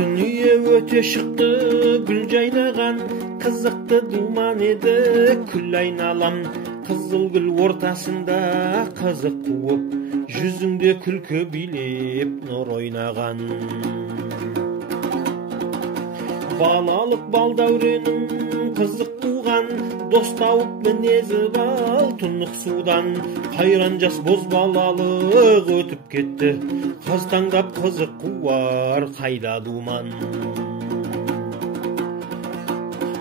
Dünya öte şıktı, gül jaynagan, kızıktı duman edi, kül aynalan. Kızıl gül ortasında kızık kuup, yüzünde külkü bilip nur oynagan. Balalık bal davrenin kızık tuğan, dost taup minezi bal tunuq sudan. Hayran jas boz balalık ötüp ketti, kız tangdap kızık kuvar kayda duman.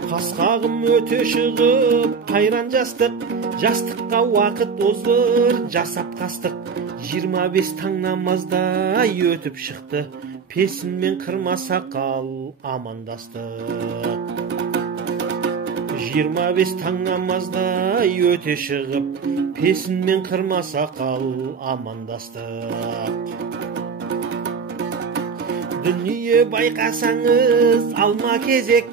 Kaskagım öte şıgıp hayran jastık, jastıkka vakit ozdur jasap kastık. 25 taң namazda ötüp şıktı, pesin men kırma sakal amandastık. 25 taң namazda öte şıgıp, pesin men kırma sakal amandastık. Dünya bayqasаңыз alma kezek,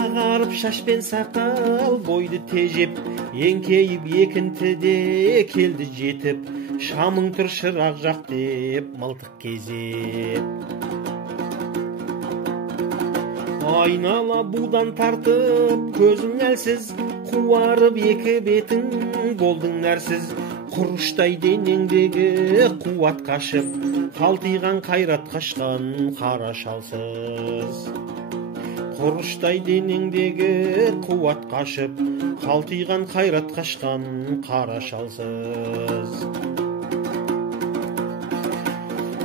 ağarıp şaşpen sakal boydu tejep. Enkeyip ekintide keldi jetip, şamың тұр шырақ жақ деп мылтық кезеп. Айнала будан тартып көзің әлсіз, қуарып екі бетің болдың нәрсіз. Құрыштай денеңдегі қуат қашып, қалтиған қайрат қашқан қара шалсыз. Құрыштай денеңдегі қуат қашып, қалтиған қайрат қашқан қара шалсыз.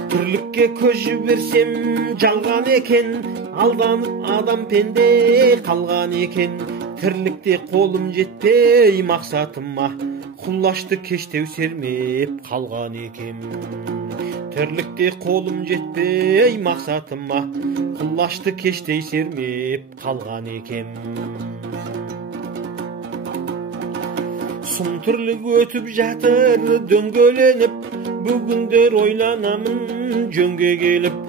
Тірлікке көз жіберсем жалған екен, алданып адам пенде қалған екен. Тірлікте қолым жетпей мақсатыма, құлашты кештеу сермеп қалған екен. Тірлікте қолым жетпей мақсатыма, құлашты кештей сермеп қалған екен. Сұм тірлік өтіп жатыр дөңгөленіп, бүгіндер ойланамын жөнге келіп.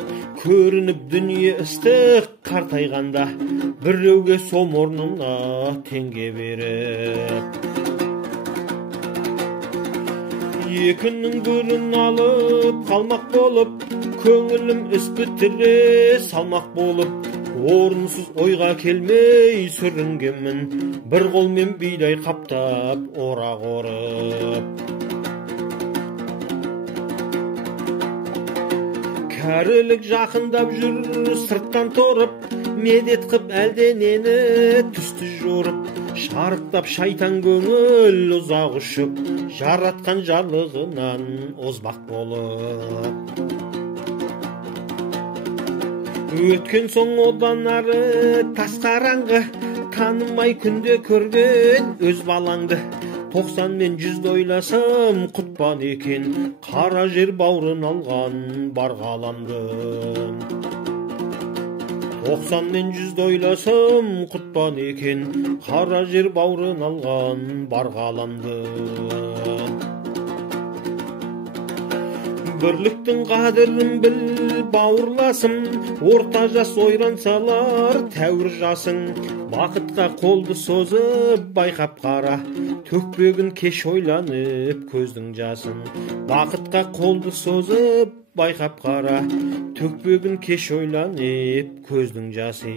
Көрініп дүние ыстық қартайғанда, біреуге сом орнына теңге беріп. Екінің бірін алып қалмақ болып, көңілім іс бітіре салмақ болып. Орынсыз ойға келмей сүрінгенмін, бір қолмен бидай қаптап орақ орып. Кәрілік жақындап жүр сырттан торып, медет қып әлденені түсті жорып. Шарықтап шайтан көңіл ұзақ ұшып, жаратқан жарлығынан озбақ болып. Өткен соң одан ары тас қараңғы, танымай күнде көрген өз балаңды. 90 мен 100 ойласам құтпан екен, қара жер бауырын алған бар ғаламды. 90 мен 100 ойласам құтпан екен, қара жер бауырын алған бар ғаламды. Бірліктің қадірін біл бауырласым, орта жас ойран салар тәуір жасың. Бақытқа қолды созып байқап қара, төкпегін кеш ойланып көздің жасын. Бақытқа қолды созып байқап қара, төкпегін кеш ойланып көздің жасы.